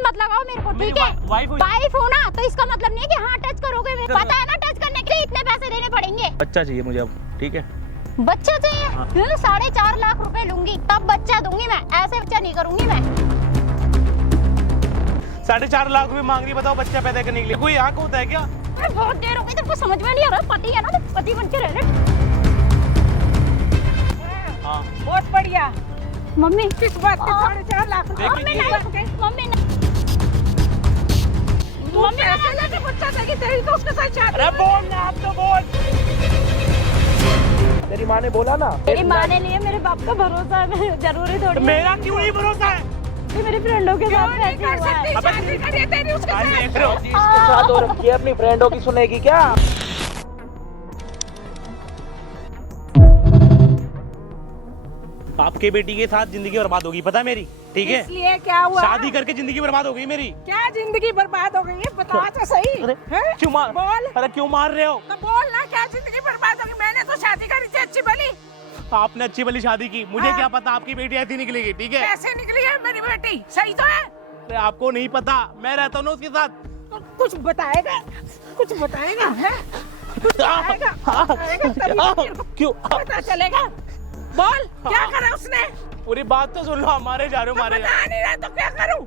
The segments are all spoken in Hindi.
मत लगाओ मेरे को, ठीक है? वाइफ हो ना तो इसका मतलब नहीं है कि हाँ टच करोगे। पता है ना टच करने के लिए इतने पैसे देने पड़ेंगे। बच्चा चाहिए मुझे अब, ठीक है? बच्चा चाहिए? 4.5 लाख रुपए लूंगी तब बच्चा दूंगी मैं, ऐसे बच्चा नहीं करूंगी मैं। 4.5 लाख रुपए मांग रही, बताओ बच्चा पैदा करने के लिए? कोई आंख होता है क्या? अरे बहुत देर हो गई, तेरे को समझ में नहीं आ रहा? पति है ना तो पति बन के रह ले। हाँ बहुत बढ़िया। मम्मी किस बात के 4.5 लाख? मम्मी पैसे लेके बच्चा देगी, तेरी तो उसके साथ शादी। अरे बोल ना, आप तो बोल। तेरी माँ ने बोला ना? मेरी माँ ने लिए, मेरे बाप का भरोसा है, जरूरी थोड़ी। मेरा क्यों नहीं भरोसा है? मेरी फ्रेंडों के साथ नहीं कर सकती, शादी करिए तेरी उसके साथ। देख रहे हो इसके साथ हो रखी है, अपनी फ्रेंडों की सुनेगी क्या? आपके बेटी के साथ जिंदगी बर्बाद होगी, पता है मेरी, ठीक है? इसलिए क्या हुआ? शादी करके जिंदगी बर्बाद हो गई मेरी। क्या जिंदगी बर्बाद हो गई है? बता तो सही। क्यों मार? बोल। अरे क्यों मार रहे हो? तो बोल ना, क्या जिंदगी बर्बाद होगी? मैंने तो शादी करी थी अच्छी भली। आपने अच्छी भली शादी की, मुझे क्या पता आपकी बेटी ऐसी निकलेगी, ठीक है? कैसे निकली है मेरी बेटी? सही तो है? अरे आपको नहीं पता, मैं रहता हूँ ना उसके साथ। तो कुछ बताएगा? कुछ बताएगा है? कुछ बताएगा? क्यों? पता चलेगा। बोल क्या करा उसने? पूरी बात तो सुन लो, हमारे जा रहे हो, मारे बता नहीं रहा तो क्या करूं?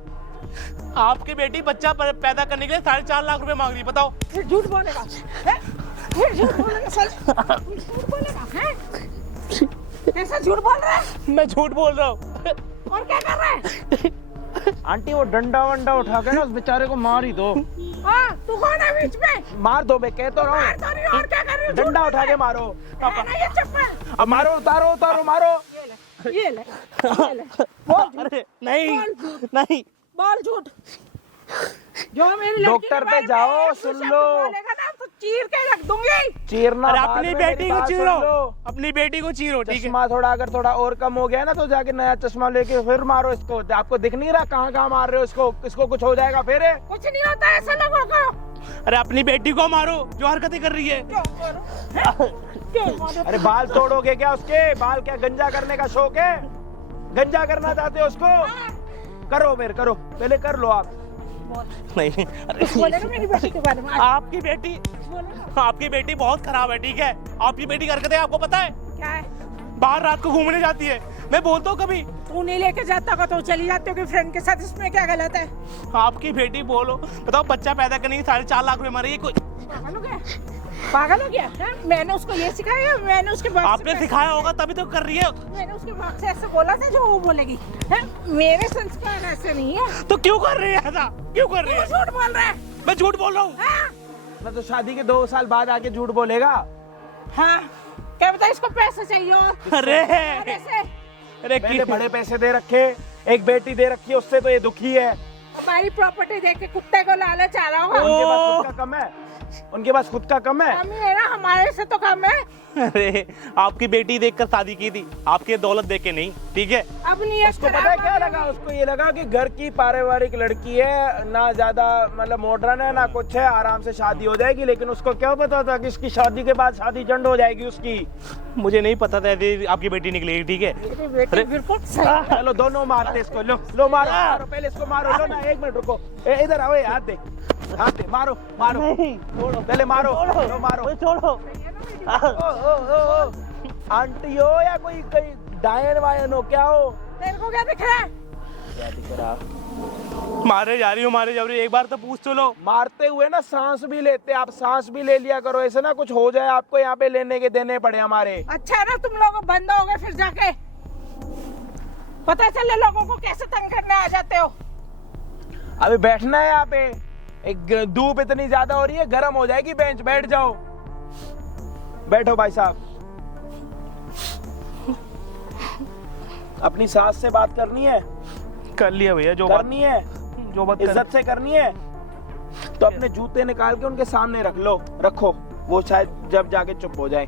आपकी बेटी बच्चा पैदा करने के लिए 4.5 लाख रुपए मांग रही, बताओ। फिर झूठ बोलेगा? फिर झूठ बोलेगा? झूठ बोलेगा? कैसा झूठ बोल रहा है? मैं झूठ बोल रहा हूँ। और क्या कर रहा है? आंटी वो डंडा वंडा उठा के ना उस बेचारे को मार ही दो। हाँ तू कौन है बीच में? मार दो, मैं कह तो रहा मार तो नहीं, और क्या कर रही हो? डंडा उठा के मारो। है ना ये चप्पल? अब मारो, उतारो उतारो, मारो। ये ले बोल। अरे नहीं बोल नहीं, बोल झूठ। जो मेरी लड़की डॉक्टर के पे बारे जाओ, में सुन शब्द लो। बोलेगा ना तो चीर के रख दूंगी। चीरना अरे बाद अपनी में, बेटी मेरी को बात सुन चीरो, लो। अपनी बेटी को चीरो, ठीक है? चश्मा थोड़ा अगर थोड़ा और कम हो गया ना तो जाके नया चश्मा लेके फिर मारो इसको। आपको दिख नहीं रहा कहाँ कहाँ मार रहे हो इसको? इसको कुछ हो जाएगा फिर। कुछ नहीं होता ऐसे लोगों को। अरे अपनी बेटी को मारो जो हरकतें कर रही है। क्यों मारो? क्यों मारो? अरे बाल तोड़ोगे क्या उसके? बाल क्या गंजा करने का शौक है? गंजा करना चाहते हो उसको? करो मेरे, करो पहले, कर लो आप। नहीं, अरे बोलेगा मेरी बेटी के बारे में? आपकी बेटी बहुत खराब है, ठीक है? आपकी बेटी की हरकतें आपको पता है? क्या है? बाहर रात को घूमने जाती है, मैं बोलता हूँ कभी। तू नहीं लेके जाता को तो चली जाती हो कि फ्रेंड के साथ, इसमें क्या गलत है? आपकी बेटी बोलो, बताओ बच्चा पैदा करने की 4.5 लाख रुपए मारे, ये कोई पागल हो गया? पागल हो गया है? मैंने उसको ये सिखाया? मैंने उसके बाप आपने सिखाया होगा तभी तो कर रही है। मैंने उसके बाप से ऐसे बोला था जो वो बोलेगी है? मेरे संस्कार ऐसे नहीं है। तो क्यों कर रही है ऐसा? क्यों कर रही तू है? झूठ बोल रहा है। मैं झूठ बोल रहा हूँ? मैं तो शादी के 2 साल बाद आके झूठ बोलेगा। हाँ क्या बता, इसको पैसे चाहिए और अरे पैसे? अरे पहले बड़े पैसे दे रखे, एक बेटी दे रखी है, उससे तो ये दुखी है। हमारी प्रॉपर्टी देख के कुत्ते को लालच आ रहा होगा। उनके पास खुद का कम है, उनके पास खुद का कम है। कम ही है ना, हमारे से तो कम है। अरे आपकी बेटी देखकर शादी की थी, आपकी दौलत देख के नहीं, ठीक है? अब नहीं उसको पता है क्या लगा? उसको ये लगा कि घर की पारिवारिक लड़की है, ना ज्यादा मतलब मॉडर्न है ना कुछ है, आराम से शादी हो जाएगी। लेकिन उसको क्या पता था कि इसकी शादी के बाद शादी जंड हो जाएगी उसकी। मुझे नहीं पता था ऐसी आपकी बेटी निकलेगी, ठीक है? मेरी बेटी बिल्कुल सही। चलो दोनों मारते इसको, लो लो मारो, मारो पहले इसको मारो। लो ना, 1 मिनट रुको, इधर आओ, हाथ दे, हाथ दे, मारो मारो, पहले मारो, लो मारो। छोड़ो। आंटी हो या कोई डायन वायन हो, क्या हो? तेरे को क्या दिख रहा है? क्या दिख रहा? मारे जा रही हो, एक बार तो पूछ तो लो। मारते हुए ना सांस भी लेते, आप सांस भी ले लिया करो, ऐसे ना कुछ हो जाए आपको यहाँ पे लेने के देने पड़े हमारे। अच्छा है ना तुम लोग बंद हो गए, फिर जाके पता चले लोगों को कैसे तंग करने आ जाते हो। अभी बैठना है यहाँ पे, एक धूप इतनी ज्यादा हो रही है, गर्म हो जाएगी बेंच, बैठ जाओ। बैठो भाई साहब। अपनी सास से बात करनी है? कर लिया भैया, जो करनी है, जो बात इज्जत से करनी है तो अपने जूते निकाल के उनके सामने रखो, वो शायद जब जाके चुप हो जाए।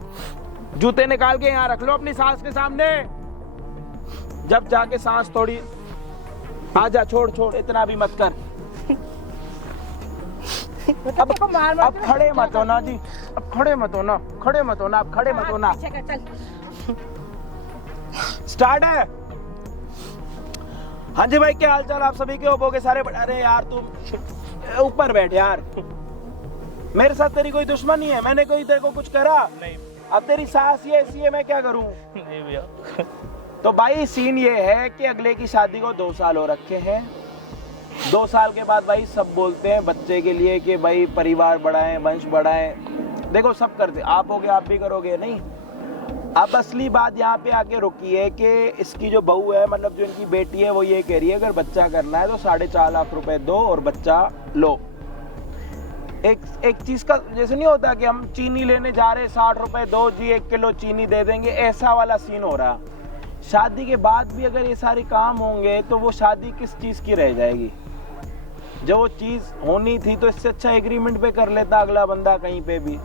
जूते निकाल के यहाँ रख लो अपनी सास के सामने, जब जाके सांस थोड़ी आजा, छोड़ इतना भी मत कर। अब खड़े मत होना जी, अब खड़े मत होना, आप खड़े मत होना। चल स्टार्ट है। हाँ जी भाई, क्या हाल चाल आप सभी के होगे सारे? अरे यार तुम ऊपर बैठ यार, मेरे साथ तेरी कोई दुश्मनी है? मैंने कोई तेरे को कुछ करा? नहीं अब तेरी सास ये ऐसी है, मैं क्या करूं? नहीं भैया। तो भाई सीन ये है कि अगले की शादी को 2 साल हो रखे हैं। 2 साल के बाद भाई सब बोलते हैं बच्चे के लिए कि भाई परिवार बढ़ाएं, वंश बढ़ाएं। देखो सब करते, आप होगे आप भी करोगे नहीं। अब असली बात यहाँ पे आके रुकी है कि इसकी जो बहू है, मतलब जो इनकी बेटी है, वो ये कह रही है अगर बच्चा करना है तो 4.5 लाख रुपए दो और बच्चा लो। एक चीज का जैसे नहीं होता कि हम चीनी लेने जा रहे 60 रुपए दो जी, 1 किलो चीनी दे देंगे, ऐसा वाला सीन हो रहा। शादी के बाद भी अगर ये सारे काम होंगे तो वो शादी किस चीज की रह जाएगी? जो वो चीज होनी थी तो इससे अच्छा एग्रीमेंट पे कर लेता अगला बंदा कहीं पे भी।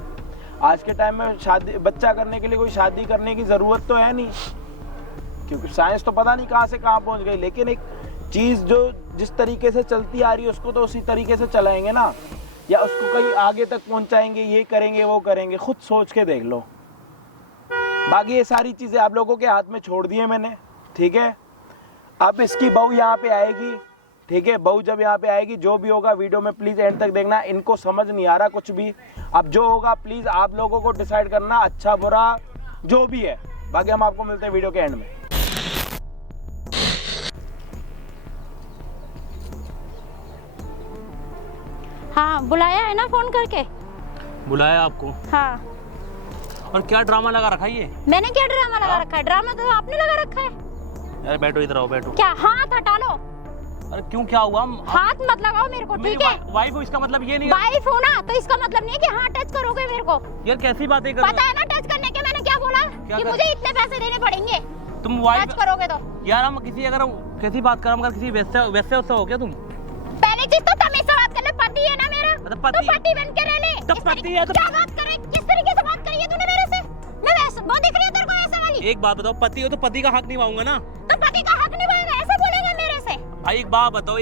आज के टाइम में शादी बच्चा करने के लिए कोई शादी करने की जरूरत तो है नहीं, क्योंकि साइंस तो पता नहीं कहाँ से कहाँ पहुंच गई। लेकिन एक चीज जो जिस तरीके से चलती आ रही है उसको तो उसी तरीके से चलाएंगे ना, या उसको कहीं आगे तक पहुंचाएंगे, ये करेंगे वो करेंगे। खुद सोच के देख लो। बाकी ये सारी चीजें आप लोगों के हाथ में छोड़ दी है मैंने, ठीक है? अब इसकी बहू यहाँ पे आएगी, ठीक है? बहू जब यहाँ पे आएगी, जो भी होगा वीडियो में प्लीज एंड तक देखना। इनको समझ नहीं आ रहा कुछ भी। अब जो होगा प्लीज आप लोगों को डिसाइड करना, अच्छा बुरा जो भी है। बाकी हम आपको मिलते हैं वीडियो के एंड में। हाँ बुलाया है ना फोन करके? बुलाया आपको? हाँ। और क्या ड्रामा लगा रखा है ये? मैंने क्या ड्रामा लगा रखा है? ड्रामा तो आपने लगा रखा है। अरे बैठो, इधर आओ बैठो। क्या हाथ हटा लो? अरे क्यों, क्या हुआ? हाथ मत लगाओ मेरे को, ठीक है? वाइफ हो इसका मतलब ये नहीं? वाइफ हो ना तो इसका मतलब नहीं है कि हाँ टच करोगे मेरे को। यार कैसी बातें कर रहे हो? पता है ना टच करने के मैंने क्या बोला? कि मुझे इतने पैसे देने पड़ेंगे तुम वाइफ टच करोगे तो। यार हम किसी अगर कैसी बात कर, अगर किसी वैसे हो क्या तुम? पहली चीज तो तमीज से बात कर ले। पति है ना मेरा, मतलब तो पति बन के रह ले। तो पति है तो क्या बात करे, किस तरीके से बात करी है तूने मेरे से? मैं वैसे वो दिख रही है तेरे को ऐसे वाली? एक बात बताओ, पति हो तो पति का हक निभाऊंगा ना। तो पति का हक निभाएगा ऐसे बोलेगा मेरे से? भाई एक बात बताओ,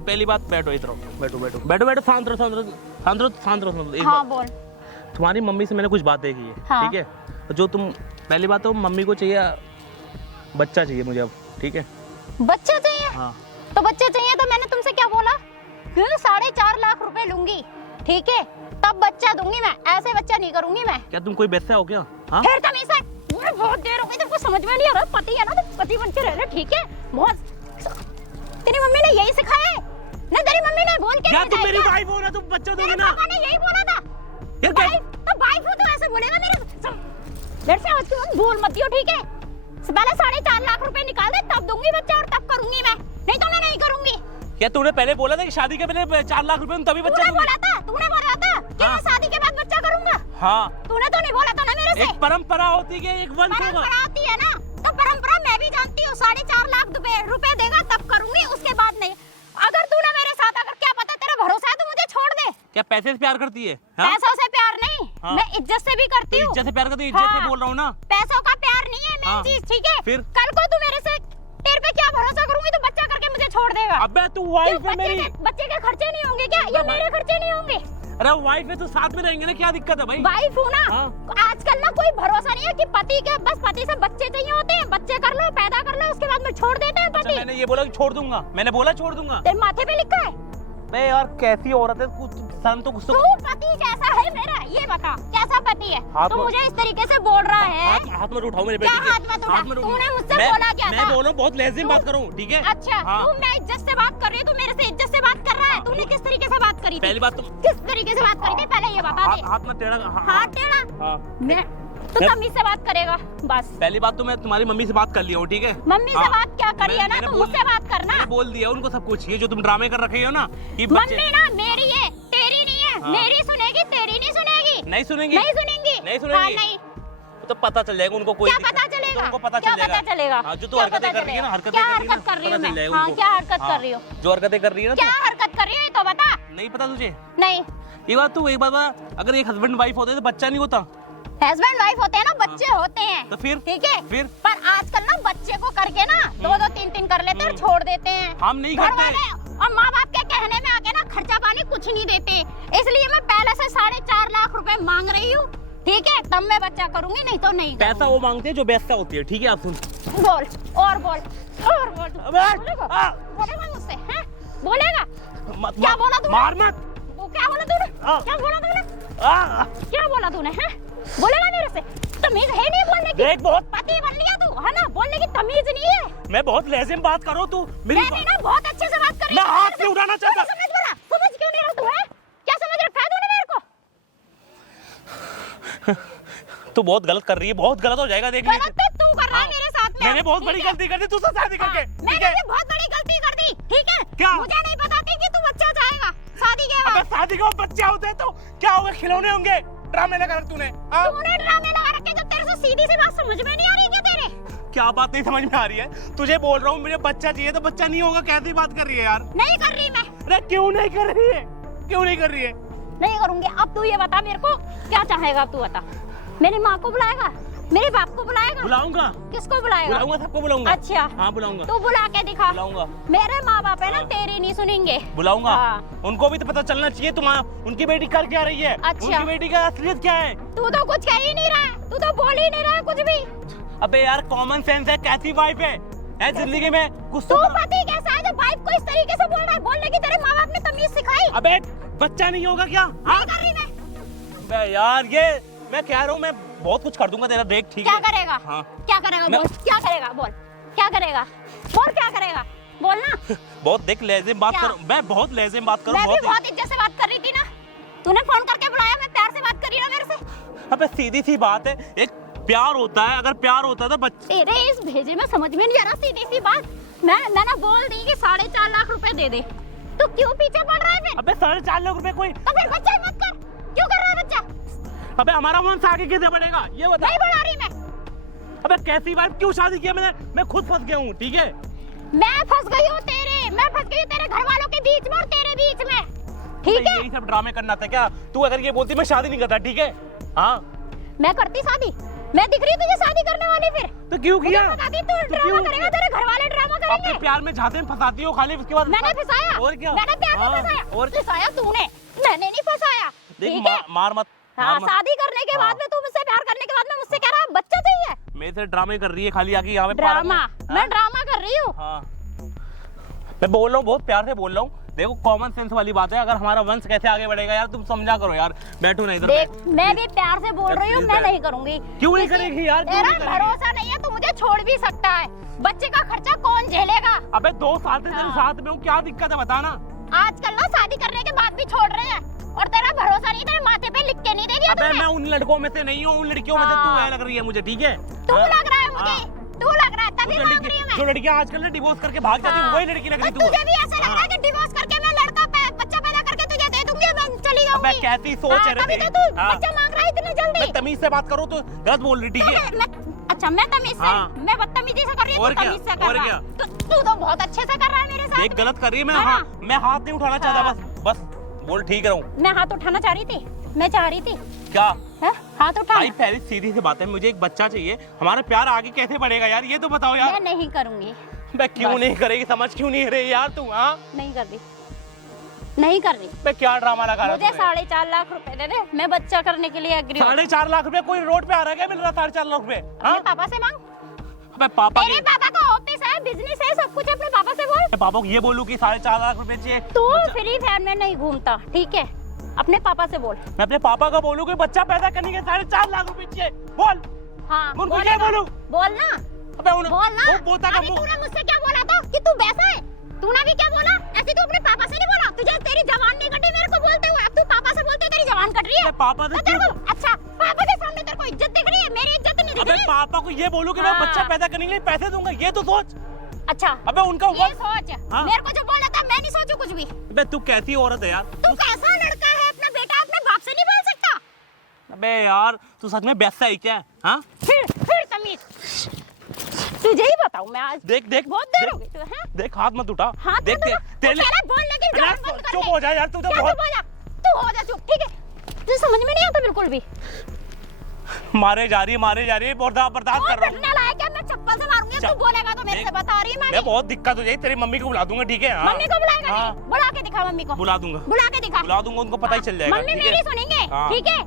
पहली बात, बैठो इधर आओ, बैठो, शांत रहो। हाँ बोल। तुम्हारी मम्मी से मैंने कुछ बातें की है, हाँ। ठीक है? जो तुम पहली बात तो मम्मी को चाहिए बच्चा चाहिए मुझे अब, ठीक है? बच्चा चाहिए? हाँ। तो बच्चा चाहिए तो मैंने तुमसे क्या बोला? 4.5 लाख रुपए लूंगी, ठीक है? तब बच्चा दूंगी मैं, ऐसे बच्चा नहीं करूंगी मैं। क्या तुम कोई वैसा हो क्या? हाँ? फिर तमीज से, बहुत देर हो गई तुमको समझ में नहीं आ रहा। पति है ना तो पति बन के रह ले, ठीक है? बहुत तेरी मम्मी ने यही सिखाया है ना? तेरी मम्मी ने बोल के यार तुम मेरी वाइफ हो ना, तुम बच्चा दोगे ना? पापा ने यही बोला था। यार तो वाइफ हो तो ऐसे बोलेगा मेरे से आज तुम भूल मत दियो, ठीक है? पहले 4.5 लाख रुपए निकाल दे, तब दूंगी बच्चा और तब करूंगी मैं, नहीं तो मैं नहीं करूंगी। क्या तूने पहले बोला था कि शादी के पहले 4 लाख रुपए तभी बच्चा तूने दूंगी? बोला था कि मैं शादी के बाद बच्चा करूंगा। हाँ। तूने तो नहीं बोला था ना मेरे से? एक परंपरा होती है, एक वंश होगा। परंपरा होती है ना, तो परंपरा मैं भी जानती हूँ। 4.5 लाख रुपए देगा तब करूंगी, उसके बाद नहीं। अगर तूने मेरे साथ, अगर क्या पता तेरा भरोसा है तो मुझे छोड़ दे। क्या पैसे से प्यार करती है? पैसों से प्यार नहीं, हाँ? मैं इज्जत से भी करती हूँ। इज्जत से प्यार करती है, इज्जत से बोल रहा हूँ ना। पैसों का प्यार नहीं है मेन चीज, ठीक है? फिर कल को तू मेरे से, तेरे पे क्या भरोसा करूंगी? तो बच्चा करके मुझे छोड़ देगा। अबे तू वाइफ है मेरी। बच्चे के खर्चे नहीं होंगे क्या? या मेरे खर्चे नहीं होंगे? अरे वाइफ है तो साथ में रहेंगे ना, क्या दिक्कत है भाई? वाइफ हूँ ना। हाँ। आजकल ना कोई भरोसा नहीं है कि पति के, बस पति से बच्चे चाहिए होते हैं, बच्चे कर लो, पैदा कर लो, उसके बाद में छोड़ देते हैं पति। मैंने ये बोला कि छोड़ दूंगा, मैंने बोला छोड़ दूंगा। तेरे माथे पे लिखा है? बे यार कैसी औरत है, कुछ शर्म तो कुछ तो। तू पति कैसा है मेरा, ये बता, कैसा पति है? तू मुझे इस तरीके से बोल रहा है। हाथ मत उठाओ मेरे क्या बेटे हाथ मत उठा? तूने मुझसे बोला क्या था? मैं बोल रहा हूँ बहुत लहजे में बात करूँ, ठीक है? अच्छा, तू मैं इज्जत से बात कर रही हूँ, तू मेरे से इज्जत से बात कर रहा है। तूने किस तरीके से बात करी थी? पहली बात तो किस तरीके से बात करी थी पहले ये बता दे। हाथ मत टेढ़ा। हाथ टेढ़ा? हाँ। मैं तू तमीज से बात करेगा बस। पहली बात तो मैं तुम्हारी मम्मी से बात कर लिया हूँ, ठीक है? मम्मी से बात क्या करी है ना, तो मुझसे बात करना। मैंने बोल दिया उनको सब कुछ, ये जो तुम ड्रामे कर रखे हो ना कि मम्मी ना मेरी है, तेरी नहीं है। मेरी सुनेगी, तेरी नहीं सुनेगी। नहीं सुनेंगी? नहीं सुनेंगी। नहीं सुनेगी? नहीं। तो पता चल जाएगा उनको। कोई क्या पता चलेगा? उनको पता क्या चल जाएगा। पता चलेगा? हाँ, जो तू हरकतें कर रही है ना, क्या हरकत कर रही हूँ मैं? हाँ, क्या हरकत कर रही हो? जो हरकतें कर रही है ना, क्या हरकत कर रही है तो बता। नहीं पता तुझे? नहीं। एक बात बता, अगर एक हस्बैंड वाइफ होते तो बच्चा नहीं होता? हस्बैंड वाइफ होते हैं ना, बच्चे होते हैं। तो फिर? ठीक है। फिर? पर आजकल ना बच्चे को करके ना 2-2 3-3 कर लेते हैं और छोड़ देते हैं। हम नहीं करते। और माँ बाप के कहने में आके ना खर्चा पानी कुछ नहीं देते। इसलिए मैं पहले से 4.5 लाख रुपए मांग रही हूँ, ठीक है? तब मैं बच्चा करूंगी, नहीं तो नहीं। पैसा वो मांगते हैं जो बेस्ता होती है, ठीक है? आप सुन, बोल और बोल और बोल। अबे, बोलेगा बोलेगा मुझसे हैं? बोलेगा मत क्या बोला तूने? मार मत। वो क्या बोला तूने? क्या बोला तूने? क्या बोला तूने हैं? बोलेगा मेरे से? तमीज है नहीं बोलने की? देख बहुत पति बन लिया तू है ना? बोलने की तमीज नहीं है। मैं बहुत लहजे में बात कर रहा हूँ तू मेरी मैंने ना बहुत अच्छे से बात करी। मैं हाथ नहीं उठाना चाहता। समझ बोला समझ क्यों नहीं रहा तू है? क्या समझ रखा है तूने मेरे को? तू बहुत गलत कर रही है, बहुत गलत हो जाएगा देख ले। गलत तो तू कर रहा है मेरे साथ में। मैंने बहुत ठीक बड़ी है? गलती कर दी तुझसे शादी करके। ठीक मैंने है भी बहुत बड़ी गलती कर दी। ठीक है? क्या? मुझे नहीं पता थी कि तू बच्चा चाहेगा शादी के अबे बाद। शादी के बाद बच्चे होते हैं तो क्या होगा? खिलौने होंगे। ड्रामे लगा रख तूने। तूने ड्रामे लगा रखे जो तेरे से सीधी सी बात समझ में नहीं आ रही क्या तेरे? क्या बात नहीं समझ में आ रही है? तुझे बोल रहा हूँ मुझे बच्चा चाहिए तो बच्चा नहीं होगा। कैसी बात कर रही है यार? नहीं कर रही मैं। अरे क्यों नहीं कर रही है? क्यों नहीं कर रही है? नहीं करूंगी। अब तू ये बता मेरे को क्या चाहेगा? अब तू बता। मेरी माँ को बुलाएगा? मेरे बाप को बुलाएगा? बुलाऊंगा। किसको बुलाएगा? बुलाऊंगा, सबको बुलाऊंगा। अच्छा हाँ बुलाऊंगा। तू बुला के दिखा। बुलाऊंगा। मेरे माँ बाप है ना तेरी नहीं सुनेंगे। बुलाऊंगा। हाँ। उनको भी तो पता चलना चाहिए उनकी बेटी कर क्या रही है। अच्छा। उनकी बेटी का असलियत क्या है? तू तो कुछ कह ही नहीं रहा है। तू तो बोल ही नहीं रहा है कुछ भी। अबे यार कॉमन सेंस है। कैसी वाइफ है जिंदगी में कुछ तू तो पति कैसा है जो वाइफ को इस तरीके से बोल रहा है? बोलने की तेरे माँ बाप ने तमीज सिखाई? अबे बच्चा नहीं होगा क्या? नहीं कर रही मैं। अबे यार ये मैं कह रहा हूँ मैं बहुत कुछ कर दूंगा तेरा देख। ठीक क्या है करेगा? हाँ। क्या करेगा? मैं- बोल क्या करेगा? बोल क्या करेगा? बोल क्या करेगा? बोल ना। बहुत देख लहजे में बात क्या? करूँ मैं। बहुत लहजे में बात करूँ मैं भी बहुत इज्जत से बात कर रही थी ना। तूने फोन करके बुलाया, मैं प्यार से बात कर रही ना मेरे से। अबे सीधी सी बात है। एक प्यार होता है। अगर प्यार होता तो बच्चे तेरे इस भेजे में समझ में नहीं आ रहा। सीधी सी बात मैं ना बोल दी कि 4.5 लाख रुपए दे दे। तू क्यों पीछे पड़ रहा है फिर? अबे 4.5 लाख रुपए कोई। तो फिर बच्चा मत कर। क्यों कर रहा है बच्चा? अबे हमारा वंश आगे कैसे बढ़ेगा ये बता। नहीं बढ़ा रही मैं। अबे कैसी बात? क्यों शादी किया मैंने? मैं खुद फंस गया हूँ। ठीक है मैं फंस गई हूँ मैं फंस गई हूँ तेरे घर वालों के बीच में और तेरे बीच में। ठीक है? यही सब ड्रामे करना था क्या? तू अगर ये बोलती मैं शादी नहीं करता। ठीक है हाँ मैं करती शादी? मैं दिख रही तुझे शादी करने वाली? फिर तो क्यों मुझे किया? बता दी तू ड्रामा करेगा, तेरे घर वाले ड्रामा अपने करेंगे। प्यार में झाते में फंसाती हो खाली उसके बाद। मैंने फंसाया? और क्या? मैंने प्यार में हाँ, फंसाया? और फंसाया तूने, मैंने नहीं फंसाया। देख ठीक है? मार मत। हाँ, मार मत। शादी करने के बाद में तू मुझसे प्यार करने के बाद में मुझसे कह रहा है बच्चा चाहिए? मेरे से ड्रामे कर रही है खाली आके यहाँ पे ड्रामा? पार्क में। मैं ड्रामा कर रही हूँ? हाँ मैं बोल रहा हूँ बहुत प्यार से बोल रहा हूँ। देखो कॉमन सेंस वाली बात है। अगर हमारा वंश कैसे आगे बढ़ेगा यार तुम समझा करो यार। बैठो ना इधर। देख मैं भी प्यार से बोल रही हूँ, मैं नहीं करूंगी। क्यों नहीं करेगी यार? क्यों तेरा नहीं करेगी? भरोसा नहीं है तो मुझे छोड़ भी सकता है। बच्चे का खर्चा कौन झेलेगा? अबे 2 साल से तेरे हाँ। साथ में हूँ। क्या दिक्कत है बताना? आजकल ना शादी करने के बाद भी छोड़ रहे हैं और तेरा भरोसा नहीं, तेरे माथे पे लिख के नहीं दे दिया अबे तूने? मैं उन लड़कों में से नहीं हूँ। उन लड़कियों में से तू है लग रही है मुझे। ठीक है तू हाँ? लग रहा है मुझे, हाँ। तू लग रहा है तभी मांग रही हूँ मैं। जो लड़कियां आजकल ना डिवोर्स करके भाग जाती है हाँ। वही लड़की लग रही और तू। तुझे भी ऐसा लग रहा है कि डिवोर्स करके मैं बच्चा पैदा करके तुझे दे दूंगी, मैं चली जाऊंगी। अबे कैसी सोच है रे तभी तेरी? तो तू हाँ। बच्चा मांग रहा है इतने जल्दी। मैं तमीज से बात करूँ तो गलत बोल रही। ठीक है अच्छा मैं तमीज से, हाँ। मैं बदतमीजी से कर रही हूँ, और तू क्या? तमीज से कर और रहा क्या? है। तू तो बहुत अच्छे से कर रहा है मेरे साथ। देख गलत कर रही है। मैं हाँ। मैं हाथ नहीं उठाना चाहता। हाँ। बस बोल ठीक रहूं। मैं हाथ उठाना चाह रही थी, मैं चाह रही थी क्या है? हाथ उठा। भाई पहले सीधी सी बात है। मुझे एक बच्चा चाहिए। हमारा प्यार आगे कैसे बढ़ेगा यार ये तो बताओ यार। मैं नहीं करूंगी। मैं क्यों बस। नहीं करेगी? समझ क्यों नहीं रही यार तू? हाँ नहीं कर रही, नहीं कर रही। मैं क्या ड्रामा लगा रहा मुझे 4.5 लाख रुपए दे दे, मैं बच्चा करने के लिए एग्री हूँ। 4.5 लाख रुपए कोई रोड पे आ रहा है क्या? मिल रहा 4.5 लाख रुपए? हाँ अपने पापा से मांग। अबे पापा तेरे पापा का ऑफिस है, बिजनेस है, सब कुछ अपने पापा से बोल। पापा को ये बोलूं कि 4.5 लाख रुपए चाहिए? तू फ्री फायर में नहीं घूमता, ठीक है? अपने पापा से बोल। मैं अपने पापा का बोलूं कि बच्चा पैदा करने के 4.5 लाख रुपए चाहिए? बोल। हाँ उनको बोलेगा। क्या बोलूं? बोल ना, अबे उन बोल ना। वो पोता का अभी तूने मुझसे क्या बोला था कि तू वैसा है? तूने भी क्या बोला? ऐसे तू अपने पापा से नहीं बोला? तुझे तेरी जबान नहीं कटी मेरे को बोलते हुए, अब तू पापा से बोलते तेरी जबान कट रही है। पापा से तो तेरे को अच्छा पापा के सामने तेरे को इज्जत दिख रही है, मेरी इज्जत नहीं दिख अबे रही? पापा को ये बोलूं कि मैं हाँ। बच्चा पैदा करने के लिए पैसे दूंगा ये तो सोच। अच्छा अबे उनका ये वक्त। सोच। हाँ। मेरे को जो बोला था मैं नहीं सोचू कुछ भी। अबे तू कैसी औरत है यार? तू कैसा लड़का है? अपना बेटा अपने बाप से नहीं बोल सकता? अबे यार तू सच में बैसा है क्या? हाँ फिर तमीज तुझे ही बताऊं मैं आज। देख देख बहुत देर हो गई तू है? देख हाथ मत उठा। हाथ देख मत उठा। तेरे तू पहले बोलने की जबान बंद कर चुप ले। हो जा यार। तू तो क्या बहुत चुप हो जा? तू हो जा चुप, ठीक है? तुझे समझ में नहीं आता बिल्कुल भी। मारे जा रही है बर्दाश्त कर रहा हूँ। पिटने लायक है, मैं चप्पल से मारूंगी। तू बोलेगा तो मेरे से बता रही है मैं मैं। बहुत दिक्कत हो जाएगी। तेरी मम्मी को बुला दूंगा। ठीक है हाँ? मम्मी को बुलाएगा हाँ। नहीं? बुला के दिखा मम्मी को। बुला दूंगा। बुला के दिखा। बुला दूंगा उनको पता ही चल जाएगा। मम्मी ठीक मेरी है? सुनेंगे, हाँ। ठीक है?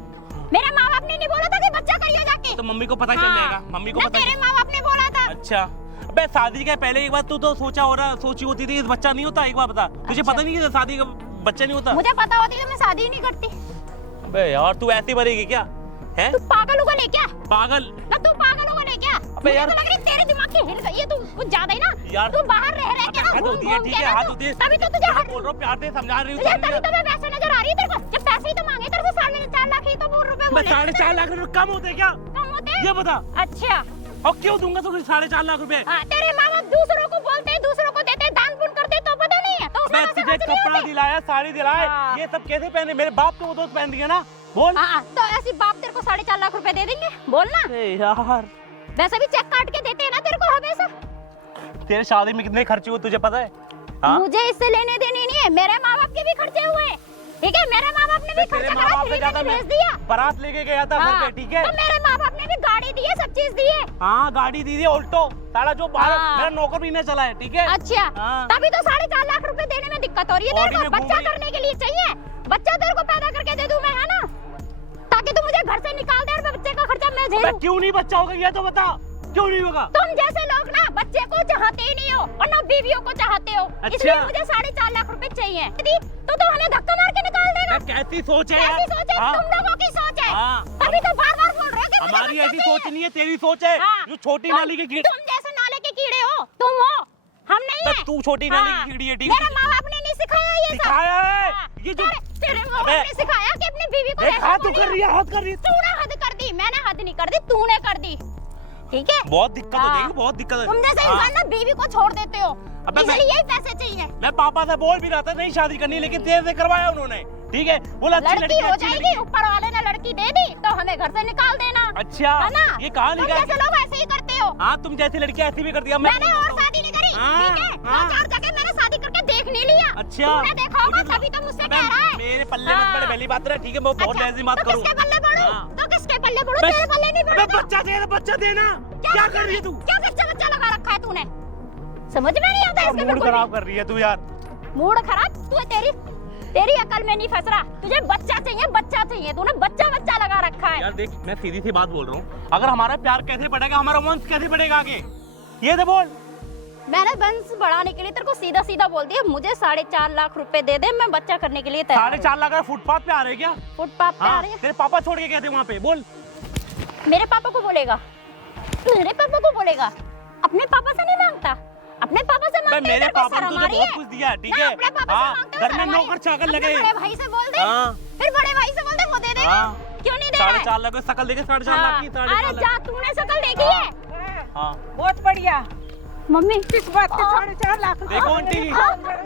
मेरे माँ बाप ने नहीं बोला था कि बच्चा करिए जाके। तो मम्मी को पता चल जाएगा। मम्मी को ना पता तेरे माँ बाप ने बोला था, अच्छा, अबे शादी के पहले एक बार तू तो सोची होती थी, बच्चा नहीं होता। एक बार बता, तुझे पता नहीं कि शादी का बच्चा नहीं होता? मुझे पता होती तो मैं शादी ही नहीं करती। अबे यार तू ऐसी मरेगी क्या? हैं? तू पागल होगा ले क्या? पागल? ना तू पागल होगा ले क्या? अबे यार, मुझे तो लग रही है तेरे दिमाग की हिल गई है, तू कुछ ज्यादा ही ना। यार, तू बाहर रह के ना हद घूम होती है, घूम ठीक के है, ना हद तू- होती है। तभी तो तुझे मैं बोल रहा हूँ, प्यार से समझा रही हूँ। तुझे तभी तो मैं वैसे नजर आ रही है तेरे को। जब पैसे ही तो मांगे तेरे से 4.5 लाख ही तो बोल रुपए बोले। 4.5 लाख रुपए कम होते क्या? कम होते? ये बता। अच्छा और क्यों दूंगा तुझे 4.5 लाख रुपए? हाँ, तेरे माँ बाप दूसरों को बोलते हैं, दूसरों को देते हैं, दान पुण्य करते हैं, तो पता नहीं है। तो उसमें मैं वैसे तुझे खर्च नहीं कपड़ा होते। दिलाया, साड़ी दिलाए, हाँ। ये सब कैसे पहने? मेरे बाप को वो दोस्त पहन दिया ना, बोल। हाँ, तो ऐसी बाप तेरे को 4.5 लाख रुपए दे देंगे, बोलना। यार वैसे भी चेक काट के देते हैं ना तेरे को हमेशा। तेरे शादी में कितने खर्चे हुए तुझे पता है? हाँ? मुझे इससे लेने देने नहीं है, मेरे माँ बाप के भी खर्चे हुए, ठीक है? मेरे माँ बाप ने भी तेरे खर्चा माँ करा, बाप से फ्री ज्यादा में मैं भेज दिया। बारात लेके गया था घर पे, ठीक है? तो मेरे माँ बाप ने भी गाड़ी दी है, सब चीज दी है। हाँ, गाड़ी दी थी ऑल्टो, सारा जो बाहर हाँ। मेरा नौकर भी नहीं चला है, ठीक है? अच्छा, हाँ। तभी तो 4.5 लाख रुपए देने में दिक्कत हो रही है तेरे ऑडी को। में घूम बच्चा रही है। करने के लिए चाहिए, बच्चा तेरे को पैदा करके दे दूं मैं, है ना? ताकि तू मुझे घर से निकाल दे और बच्चे का खर्चा मैं अबे झेलूं। क्यों नहीं बच्चा होगा ये तो बता, क्यों नहीं होगा? तुम जैसे लोग ना बच्चे को चाहते ही नहीं हो और ना बीवियों को चाहते हो, अच्छा। इसलिए मुझे 4.5 लाख रुपए चाहिए। तो हमें धक्का मार के निकाल देगा। कैसी सोच है कैसी सोच है? हाँ? तुम लोगों की सोच है। हाँ। तभी तो बार बार बोल रहे हो कि मुझे हमारी बच्चा ऐसी चाहिए। सोच नहीं है, तेरी सोच है। हाँ। जो छोटी तुम- नाली के कीड़े, तुम जैसे नाले के कीड़े हो, तुम हो, हम नहीं तो है। तू छोटी नाली की कीड़ी है, ठीक है? मेरे माँ बाप ने नहीं सिखाया ये सब। सिखाया है। हाँ। ये जो तेरे माँ बाप अबे। ने सिखाया कि अपनी बीवी को देख, ऐसे हाथ तू बोलिए। कर रही है, हाथ कर रही है। तूने हद कर दी, मैंने हद नहीं कर दी, तूने कर दी, ठीक है? बहुत दिक्कत हो हाँ। जाएगी, बहुत दिक्कत तुम जैसे हाँ। इंसान ना बीवी को छोड़ देते हो, अबे मैं- इसलिए पैसे चाहिए। मैं पापा से बोल भी रहा था नहीं शादी करनी, लेकिन तेरे से करवाया उन्होंने, ठीक है? बोला अच्छी लड़की हो अच्छी जाएगी, ऊपर वाले ने लड़की दे दी तो हमें घर से निकाल देना, अच्छा, है ना? ये कहाँ तुम लिखा है? जैसे लोग ऐसे ही करते हो। हाँ, तुम जैसी लड़की ऐसी भी कर दिया। मैंने और शादी नहीं करी, हाँ, ठीक है? हाँ। 2-4 जगह मैंने शादी करके देख नहीं लिया। अच्छा, तूने देखा होगा मुझे- तभी तो मुझसे अबे, कह रहा है। मेरे पल्ले मत हाँ। पड़े, पहली बात है, ठीक है? मैं बहुत अच्छा, लहज़ी बात तो करूँ। किसके पल्ले पड़ूं? हाँ। तो किसके पल्ले पड़ूं? बस- तेरे पल्ले नहीं अबे पड़ूं। बच्चा दे, बच्चा देना। क्या कर रही है तू? क्या बच्चा बच्चा लगा रखा है तूने? समझ में नहीं आता इसके मूड बिल्कुल खराब भी। कर रही है तू यार। मूड खराब? तू तेरी अकल में नहीं फंस रहा। तुझे बच्चा चाहिए, बच्चा चाहिए, तूने बच्चा बच्चा लगा रखा है। यार देख, मैं सीधी सी बात बोल रहा हूँ, अगर हमारा प्यार कैसे बढ़ेगा, हमारा वंश कैसे बढ़ेगा आगे, ये तो बोल। मैंने वंश बढ़ाने के लिए तेरे को सीधा सीधा बोल दिया, मुझे 4.5 लाख रुपए दे दे, मैं बच्चा करने के लिए तैयार हूं। 4.5 लाख का फुटपाथ पे आ रहे क्या? फुटपाथ पे आ हाँ, रहे हैं। तेरे पापा छोड़ के गए थे वहाँ पे, बोल। मेरे पापा को बोलेगा, मेरे पापा को बोलेगा, अपने पापा से नहीं मांगता, अपने पापा से भाई मांगते मेरे तेरे को पापा ने शर्म तुझे आ रही बहुत है? कुछ दिया है, ठीक ना, है? अपने पापा से हाँ, मांगते घर में शर्म आ रही नौकर है। चाकर अपने लगे। बड़े भाई से बोल दे, हाँ। फिर बड़े भाई से बोल दे, वो दे देगा। हाँ। क्यों नहीं दे रहा है? 4.5 लाख की शकल देखे, 4.5 लाख की, 4.5 अरे लाख। जा, तूने शकल देखी हाँ। है? हाँ, बहुत बढ़िया। मम्मी किस बात के 4.5 लाख रुपए? देखो आंटी,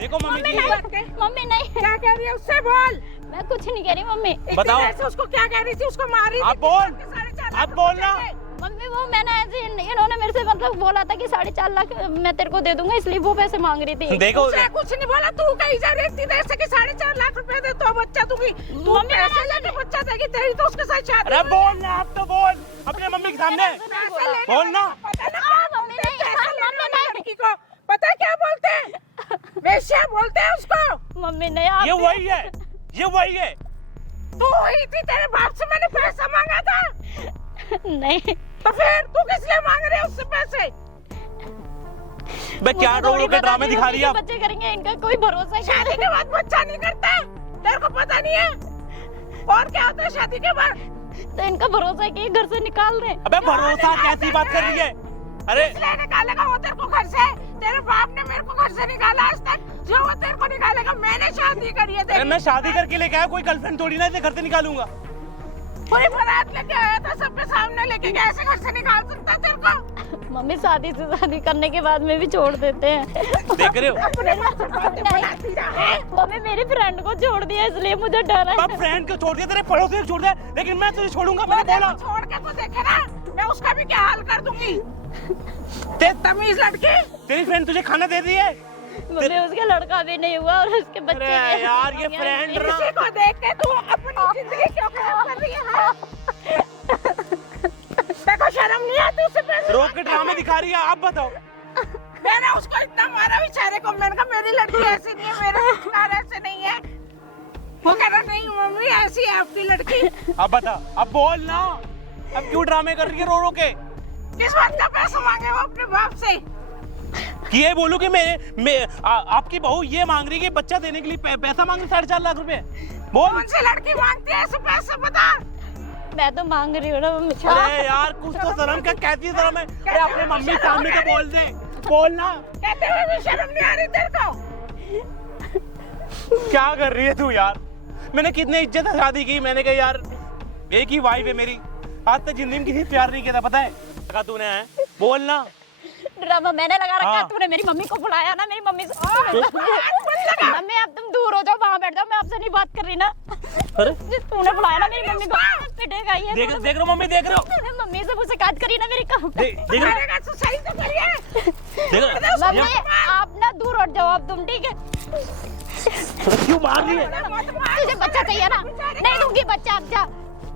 देखो मम्मी मम्मी की। नहीं, मम्मी नहीं, क्या कह रही है उससे बोल। मैं कुछ नहीं कह रही मम्मी। बताओ। इतनी देर से उसको क्या कह रही थी? उसको मार रही थी। आप बोल, किस बात के 4.5 लाख आप बोलना। रुपए चाहिए? मम्मी वो मैंने ऐसे इन्होंने मेरे से मतलब बोला था कि 4.5 लाख मैं तेरे को दे दूंगा, इसलिए वो पैसे मांग रही थी। देखो उसे कुछ नहीं बोला। तू कहीं जा रही थी देर से कि 4.5 लाख रुपए दे तो बच्चा दूंगी। तू मम्मी पैसे लेके बच्चा देगी, तेरी तो उसके साथ शादी अरे हुई। बोल ना, आप तो बोल अपने मम्मी के सामने, पैसे लेने बोल ना। पता ना हाँ, मम्मी नहीं, पैसे हाँ, लेने मम्मी वाली नहीं। लड़की को पता है क्या बोलते हैं? वेश्या बोलते हैं उसको। मम्मी नहीं, आप ये वही है, ये वही है। तू हुई थी, तेरे बाप से मैंने पैसा मांगा था। नहीं, तो फिर तू किस लिए मांग रहे हो उससे पैसे? मैं क्या मुझे रो थोड़ी के पता ड्रामे नहीं दिखा रही है आप? बच्चे करेंगे, इनका कोई भरोसा ही शादी के बाद बच्चा नहीं करता, तेरे को पता नहीं है? और क्या होता है शादी के बाद? तो इनका भरोसा है कि ये घर से निकाल रहे। अबे भरोसा कैसी बात कर रही है? अरे इसलिए निकालेगा वो तेरे को घर से। तेरे बाप ने मेरे को घर से निकाला आज तक, जो वो तेरे को निकालेगा। मैंने शादी करी है अरे तेरी। मैं शादी करके लेके आया, कोई गर्लफ्रेंड थोड़ी ना इसे घर से निकालूंगा। पूरी बारात लेके आया था, सबके सामने लेके गया, ऐसे घर से निकाल सकता है तेरे को? मम्मी शादी से शादी करने के बाद में भी छोड़ देते हैं। देख रहे हो? अपने मुंह से बातें बनाती रहा है। मम्मी मेरी फ्रेंड को छोड़ दिया, इसलिए मुझे डर है। अब फ्रेंड को छोड़ दिया, तेरे पड़ोसी को छोड़ दिया, लेकिन मैं तुझे छोड़ूंगा, मैंने वो बोला। देखो, छोड़ के तो देखे ना, मैं उसका भी क्या हाल कर दूंगी। तमीज लड़की। तेरी फ्रेंड तुझे खाना दे दी है? मम्मी उसका लड़का भी नहीं हुआ और उसके बच्चे अरे भी- यार, ये फ्रेंड रहा। किसी को देख के तू अपनी जिंदगी क्यों खराब कर रही है? हाँ? देखो शर्म नहीं आती उससे पैसे रोक के ड्रामे दिखा रही है, आप बताओ। मैंने उसको इतना मारा बेचारे को। मैंने कहा मेरी लड़की ऐसी नहीं है, मेरा ससुराल ऐसे नहीं है। वो कह रहा नहीं मम्मी ऐसी है आपकी लड़की। अब बता, अब बोल ना, अब क्यों ड्रामे कर रही है रो रो के? किस बात का पैसा मांगे वो अपने बाप से? कि ये बोलूं कि आपकी बहू ये मांग रही है कि बच्चा देने के लिए पैसा मांग रही 4.5 लाख रुपए। बोल। कौन सी लड़की मांगती है ऐसे पैसे बता? मैं तो मांग रही हूँ ना मम्मी। अरे यार कुछ तो शर्म का, कैसी शर्म है? अरे अपने मम्मी सामने तो बोल दे, बोलना। कहते हुए भी शर्म नहीं आ रही तेरे को? क्या कर रही है तू यार? मैंने कितने इज्जत से शादी की, मैंने कहा यार एक ही वाइफ है मेरी, आज तक जिंदगी में किसी प्यार नहीं किया था, पता है? लगा तूने है, बोलना। ड्रामा मैंने लगा रखा है। हाँ। तूने मेरी मम्मी को बुलाया ना, मेरी मम्मी से मम्मी अब तुम दूर हो जाओ, वहाँ बैठ जाओ, मैं आपसे नहीं बात कर रही ना। अरे तूने बुलाया ना मेरी मम्मी को, पिटेगा ये। देख रहे हो मम्मी, देख रहे हो? तूने मम्मी से मुझसे शिकायत करी ना मेरी कहाँ पे? देख रहे करेगा तो सही तो करिए। हो? मम्मी आप ना दूर हट जाओ अब तुम, ठीक है? क्यों मार रही है? तुझे बच्चा चाहिए ना? नहीं दूंगी बच्चा, अब जा।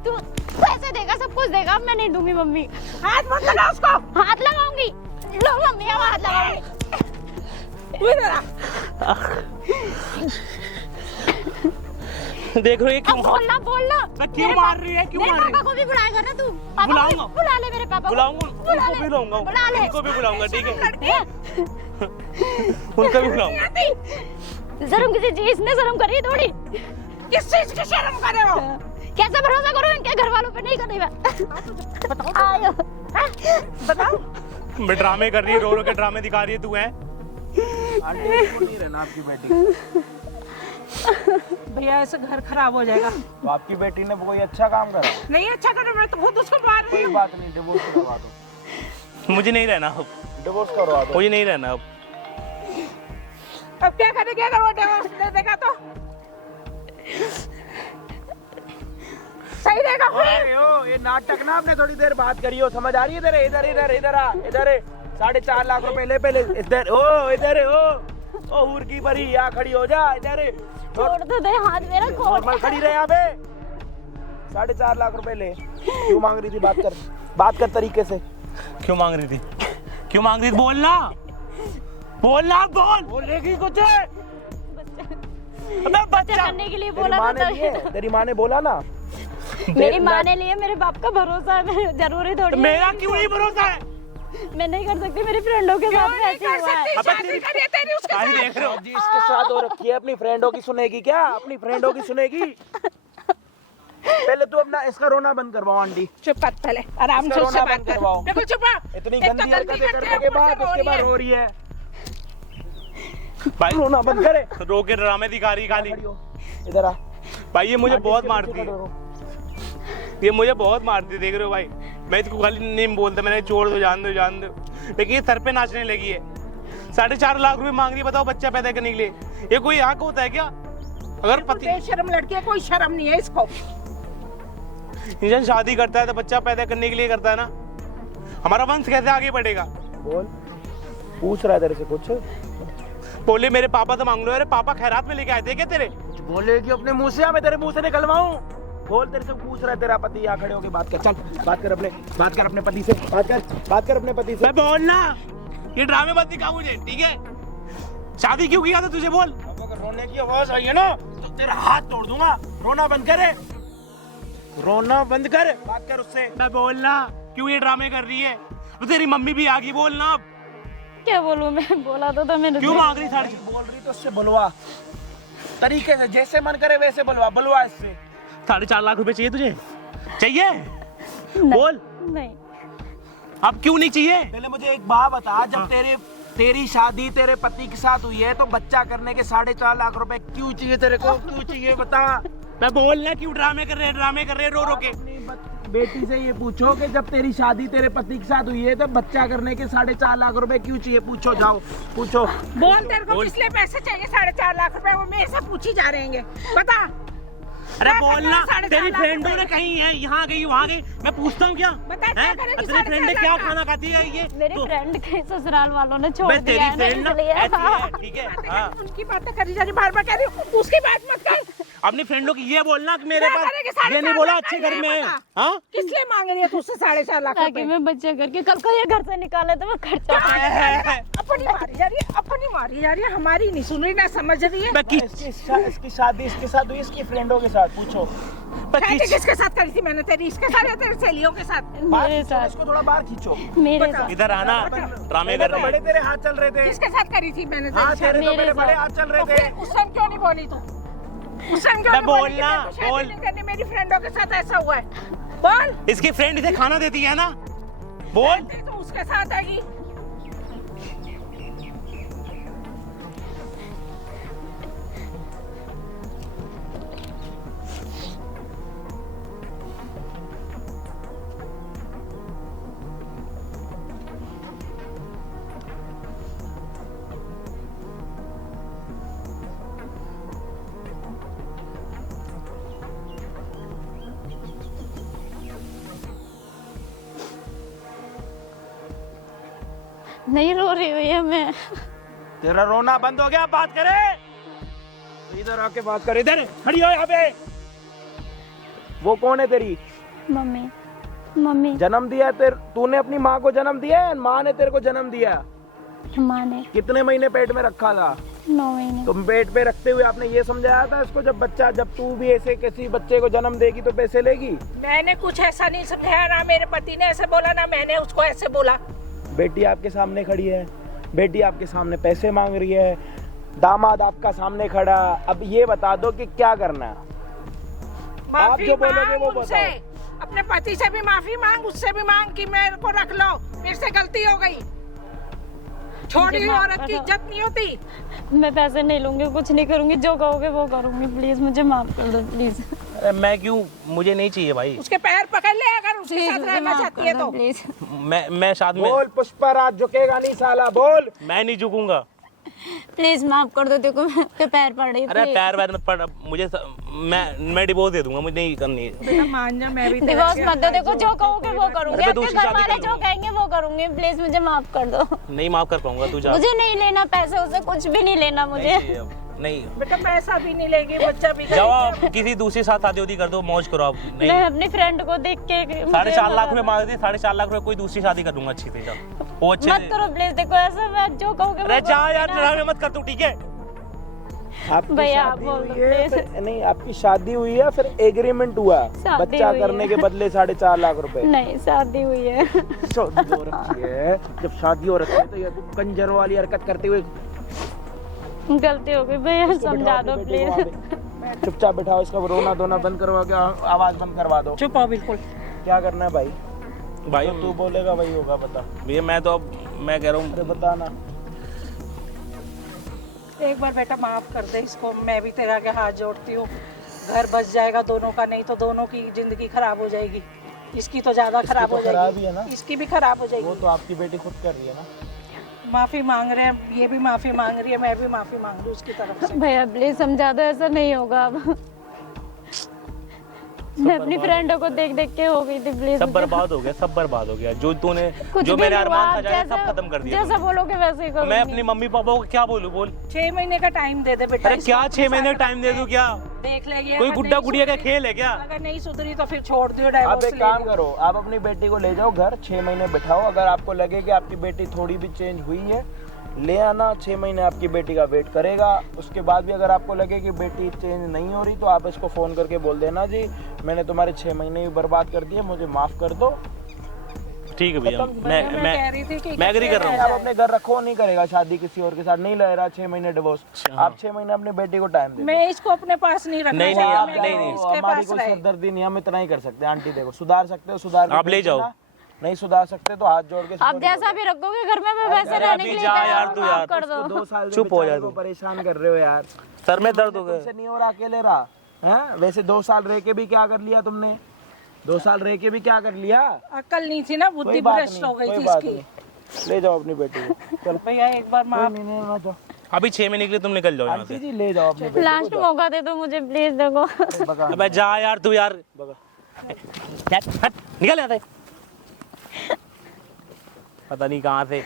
तू पैसे देगा, सब कुछ देगा, मैं नहीं दूंगी मम्मी। हाथ मत लगा उसको। हाथ लगाऊंगी। लो मम्मी अब हाथ लगाऊंगी। देख रहे हो ये अब क्यों? बोलना। मैं क्यों मेरे मार रही है? क्यों मेरे मार रही पापा है? को भी बुलाएगा ना तू? पापा को भी बुलाऊंगा। बुला ले मेरे पापा को। बुलाऊंगा, बुला उनको ले। भी बुलाऊंगा, बुला ले। उनको भी बुलाऊंगा, ठीक है? है? उनको भी बुलाऊंगा। शर्म किसी चीज ने शर्म करी थोड़ी? किस चीज की शर्म करे वो? कैसे भरोसा करूं इनके घर वालों पे? नहीं करी मैं। आयो। बताओ। मैं ड्रामे कर रही है, रो रो के ड्रामे दिखा रही है तू, है? आंटी को नहीं रहना आपकी बेटी। भैया ऐसे घर खराब हो जाएगा। तो आपकी बेटी ने कोई अच्छा काम करा? नहीं अच्छा करे, मैं तो खुद उसको मार रही कोई हूँ। बात नहीं, डिवोर्स करवा दो। मुझे नहीं रहना अब, डिवोर्स करवा दो। मुझे नहीं रहना अब। अब क्या करेंगे अगर वो डिवोर्स दे देगा तो? सही देगा फिर। ये नाटक ना आपने थोड़ी देर बात करी हो, समझ आ रही है? इधर इधर इधर इधर आ, इधर 4.5 लाख रुपए ले पहले। इधर इधर ओ हूर की बरी, यहाँ खड़ी हो जा। इधर छोड़ तो दे हाथ मेरा, खोल। नॉर्मल खड़ी रहे यहाँ पे। 4.5 लाख रुपए ले। क्यों मांग रही थी? बात कर तरीके से। क्यों मांग रही थी? क्यों मांग रही थी? बोलना, बोलना, बोलेगी कुछ? बच्चा करने के लिए बोला था। तेरी माँ ने बोला ना? मेरी माँ ने लिए, मेरे बाप का भरोसा है, मैं जरूरी थोड़ी है। मेरा क्यों नहीं भरोसा है? मैं नहीं कर सकती, मेरी फ्रेंडों के साथ ऐसे हुआ है। शादी करिए तेरी उसके आई साथ। देख रहे हो? जी इसके साथ हो रखी है, अपनी फ्रेंडों की सुनेगी क्या? अपनी फ्रेंडों की सुनेगी? पहले तू अपना इसका रोना बंद करवाओ आंटी। चुप कर पहले, आराम से इसका उससे रोना बात बंद कर। करवाओ। बिल्कुल चुप रह। इतनी एक तो गंदी गलती हरकतें करते करने के हैं, बाद ऊपर से उसके बाद रो रो रही है। भाई रोना बंद करे। रो के ड्रामे दिखा रही खाली। खड़ी हो, इधर आ। भाई ये मुझे आंटी बहुत इसके मारती पीछे है, खड़े रहो। ये मुझे बहुत मारती, देख रहे हो भाई? मैं इसको खाली नहीं बोलता, मैंने छोड़ दो, जान दो, लेकिन ये सर पे नाचने लगी है। 4.5 लाख रुपए मांग रही है, बताओ बच्चा पैदा करने के लिए। ये कोई हक होता है क्या? अगर पति बेशरम लड़की है, कोई शर्म नहीं है इसको। इंसान शादी करता है तो बच्चा पैदा करने के लिए करता है ना। हमारा वंश कैसे आगे बढ़ेगा? बोल, पूछ रहा है तेरे से कुछ? बोले मेरे पापा तो मांग लो। अरे पापा खैरात में लेके आए थे क्या तेरे? बोलेगी अपने मुंह से या मैं तेरे मुंह से निकलवाऊं? बोल, तेरे से पूछ रहा है तेरा पति, यहाँ खड़े होके बात कर। चल बात कर अपने पति से, बात कर अपने पति से। मैं बोलना, ये ड्रामे मत दिखा मुझे, ठीक है? शादी क्यों किया था तुझे? बोल। अब अगर रोने की आवाज आई है ना तो तेरा हाथ तोड़ दूंगा। रोना बंद करे, रोना बंद कर, बात कर उससे। मैं बोलना, क्यों ये ड्रामे कर रही है? अब तेरी मम्मी भी आ गई, बोलना अब। क्या बोलूं मैं? बोला तो था मैंने। क्यों मांग रही? बोल रही तो उससे बुलवा, तरीके से, जैसे मन करे वैसे बुलवा इससे। 4.5 लाख रुपए चाहिए तुझे? चाहिए? बोल। नहीं। अब क्यों नहीं चाहिए? पहले मुझे एक बात बता, जब तेरी शादी तेरे पति के साथ हुई है तो बच्चा करने के 4.5 लाख रुपए क्यों चाहिए तेरे को? क्यों चाहिए बता? मैं बोलना, क्यों ड्रामे कर रहे हैं रो रो के? अपनी बेटी से ये पूछो कि जब तेरी शादी तेरे पति के साथ हुई है तो बच्चा करने के 4.5 लाख रुपए क्यों चाहिए? पूछो, जाओ पूछो। बोल, तेरे को किस लिए पैसे चाहिए? 4.5 लाख रुपए वो मेरे से पूछी जा रहेंगे। बता। अरे क्या बोलना, करना है? 4.5 तेरी लाख फ्रेंडों रुपए? ने कहीं है, यहाँ गई वहाँ गई, मैं पूछता हूँ क्या? बता, क्या हैं? करेगी तेरी फ्रेंड 4.5 क्या लाख का? खाना खाती है ये? मेरी तो- फ्रेंड के ससुराल वालों ने छोड़ मैं दिया तेरी है ना, फ्रेंड ना इसलिए। ऐसी है, ठीक है? हाँ। उनकी बातें करी जा रही, बार बार कह रही हूँ, उसकी बात मत कर। अपनी फ्रेंडों की ये बोलना कि मेरे क्या पास करेगी? 4.5 ये नहीं बोला लाख अच्छे का घर ये में है। बता। हाँ किस लिए मांग रही है तुझसे 4.5 लाख ताकि रुपए? मैं बच्चे करके कल को ये घर से निकाले तो मैं खर्चा अपनी मारी जा रही है, अपनी मारी जा रही है, हमारी नहीं सुन रही ना समझ रही है। मैं किस इसकी शादी इसके साथ हुई, इसकी फ्रेंडों के साथ पूछो। शादी किसके साथ करी थी मैंने? तेरी इसके साथ या तेरी सहेलियों के साथ? मेरे साथ इसको थोड़ा बाहर खींचो। मेरे साथ इधर आना ड्रामे कर तो रहे बड़े हैं। तेरे हाथ चल रहे थे। किसके साथ करी थी मैंने? हाँ तेरी तेरे शादी? तो मेरे बड़े साथ। हाथ चल रहे तो थे। फिर उस टाइम क्यों नहीं बोली तू? उस टाइम क्यों मैं नहीं बोली कि बोलना, तेरे को शादी बोल। नहीं करनी, मेरी फ्रेंडों के साथ ऐसा हुआ है? बोल। इसकी फ्रेंड इसे खाना देती है ना, बोल। तो उसके साथ आएगी। नहीं रो रही भैया मैं। तेरा रोना बंद हो गया, बात करे। इधर आके बात कर, इधर खड़ी हो यहाँ पे। वो कौन है तेरी? मम्मी मम्मी जन्म दिया तेरे, तूने अपनी माँ को जन्म दिया है, माँ ने तेरे को जन्म दिया? माँ ने कितने महीने पेट में रखा था? 9 महीने। तुम पेट पे रखते हुए आपने ये समझाया था इसको, जब तू भी ऐसे किसी बच्चे को जन्म देगी तो पैसे लेगी? मैंने कुछ ऐसा नहीं समझाया, ना मेरे पति ने ऐसे बोला, ना मैंने उसको ऐसे बोला। बेटी आपके सामने खड़ी है, बेटी आपके सामने पैसे मांग रही है, दामाद आपका सामने खड़ा। अब ये बता दो कि क्या करना है? माफी जो बोलोगे मांग वो उनसे, बताओ। अपने पति से भी माफी मांग, उससे भी मांग कि मेरे को रख लो, मेरे से गलती हो गई। छोड़ी हुई माफ औरत कर की दो। इज्जत नहीं होती। मैं पैसे नहीं लूंगी, कुछ नहीं करूंगी, जो कहोगे वो करूंगी। प्लीज मुझे माफ कर दो प्लीज। अरे मैं क्यों, मुझे नहीं चाहिए भाई। उसके पैर पकड़ ले अगर उसके प्लीज साथ मुझे रहना माफ चाहती है कर तो। दो प्लीज। मैं साथ में, बोल पुष्पराज, झुकेगा नहीं साला, बोल। मैं नहीं झुकूंगा। प्लीज माफ कर दो, देखो मैं पे पैर पड़ रही। अरे पैर वैर मत पड़, मुझे मैं डिवोर्स दे दूंगा, मुझे नहीं करनी। बेटा मान जा, मैं भी तेरे डिवोर्स के मत दो, अंदर देखो जो कहोगे वो करूंगी। अरे मैं आपके दूसरी घर शादी वाले कर जो लूंगा। कहेंगे वो करूंगी। प्लीज मुझे माफ कर दो। नहीं माफ कर पाऊंगा, तू जा। मुझे नहीं लेना पैसे, उसे कुछ भी नहीं लेना मुझे। नहीं चाहिए अब, नहीं। बेटा पैसा भी नहीं लेगी, बच्चा भी जाओ आप किसी दूसरी साथ शादी उदी कर दो, मौज करो आप। मैं नहीं, अपनी फ्रेंड को देख के 4.5 लाख रुपए मांग दी, 4.5 लाख रुपए कोई दूसरी शादी कर दूंगा अच्छी से। जाओ वो अच्छे मत से। करो प्लीज, देखो ऐसा मैं जो कहोगे वो अरे जा करूंगी यार, ना। ड्रामे मत कर तू, ठीक है? आपकी भैया, आप शादी बोल हुई दो, है, please। फिर नहीं आपकी शादी हुई है, फिर एग्रीमेंट हुआ शादी बच्चा हुई करने है। के बदले 4.5 लाख रुपए। नहीं शादी हुई है। शादी हो रखी है, जब शादी हो रखी है तो ये कंजरों वाली हरकत करते हुए गलती हो गई भैया, इसको समझा बिठाओ दो अपनी बेटी को प्लीज। वहाँ पे। चुपचाप बिठाओ इसका, रोना धोना बंद करवा के आवाज बंद करवा दो। चुप हो बिल्कुल। क्या करना है भाई? भाई तू बोलेगा वही होगा, बता। भैया मैं तो अब मैं कह रहा अरे हूँ, बता ना। एक बार बेटा माफ कर दे इसको, मैं भी तेरे आगे हाथ जोड़ती हूँ। घर बच जाएगा दोनों का, नहीं तो दोनों की जिंदगी खराब हो जाएगी। इसकी तो ज्यादा खराब तो हो खराब ही है ना। जाएगी, इसकी भी खराब हो वो जाएगी। तो आपकी बेटी खुद कर रही है ना। माफी मांग रहे हैं, ये भी माफी मांग रही है, मैं भी माफी मांग रही हूँ उसकी तरफ से। भैया प्लीज समझा दो, ऐसा नहीं होगा अब। मैं अपनी फ्रेंडों को देख देख के हो गई थी। प्लीज सब बर्बाद हो गया, सब बर्बाद हो गया। जो तूने, कुछ जो भी मेरे नहीं हुआ, अरमान था जाए जैसा- सब खत्म कर दिया जैसा तूने। बोलोगे वैसे ही करूंगी। मैं अपनी मम्मी पापा को क्या बोलूं, बोल? 6 महीने का टाइम दे दे बेटा। अरे इसको क्या अपने 6 महीने साथ टाइम दे दूं क्या? देख लेगी। कोई अगर गुड्डा नहीं गुड़िया का सुधरी- खेल है क्या? अगर नहीं सुधरी तो फिर छोड़ दियो, आप डाइवोर्स एक काम करो, आप अपनी बेटी को ले जाओ घर, 6 महीने बिठाओ। अगर आपको लगे कि आपकी बेटी थोड़ी भी चेंज हुई है, ले आना। 6 महीने आपकी बेटी का वेट करेगा। उसके बाद भी अगर आपको लगे कि बेटी चेंज नहीं हो रही तो आप इसको फ़ोन करके बोल देना, जी मैंने तुम्हारे 6 महीने भी बर्बाद कर दिए, मुझे माफ़ कर दो। ठीक है भैया, मैं कह रही थी कि मैं एग्री कर रहा हूँ। आप अपने घर रखो, नहीं करेगा शादी किसी और के साथ, नहीं ले रहा 6 महीने डिवोर्स। आप 6 महीने अपनी बेटी को टाइम दे। मैं इसको अपने पास नहीं रखना नहीं, चाहती, आप मैं नहीं, इसके हमारी पास कोई रहे। सरदर्दी नहीं, हम इतना ही कर सकते हैं। आंटी देखो, सुधार सकते हो सुधार के आप ले भेज जाओ। देना। नहीं सुधार सकते तो हाथ जोड़ के आप जैसा भी रखोगे घर में, मैं वैसे अरे रहने अभी के लिए जा तैयार यार हूँ, तू माफ यार। कर दो। 2 साल चुप हो जा को तू। परेशान कर रहे हो यार। सर में दर्द हो गया। तुमसे नहीं हो रहा, अकेले रहा हैं? वैसे 2 साल रह के भी क्या कर लिया तुमने? 2 साल रह के भी क्या कर लिया? अक्ल नहीं थी ना, कोई बुद्धि बात भ्रष्ट हो गई कोई थी बात इसकी। नहीं। ले जाओ अपनी बेटी को, चलो। भैया एक बार माफ। नहीं, नहीं, नहीं, जाओ। अभी 6 महीने के लिए तुम निकल जाओ यहाँ आंटी से। जी ले जाओ अपनी बेटी लास्ट मौका दे दो मुझे प्लीज, देखो। को। बगा अबे जा यार तू यार, हट निकल यहाँ से। पता नहीं कहाँ से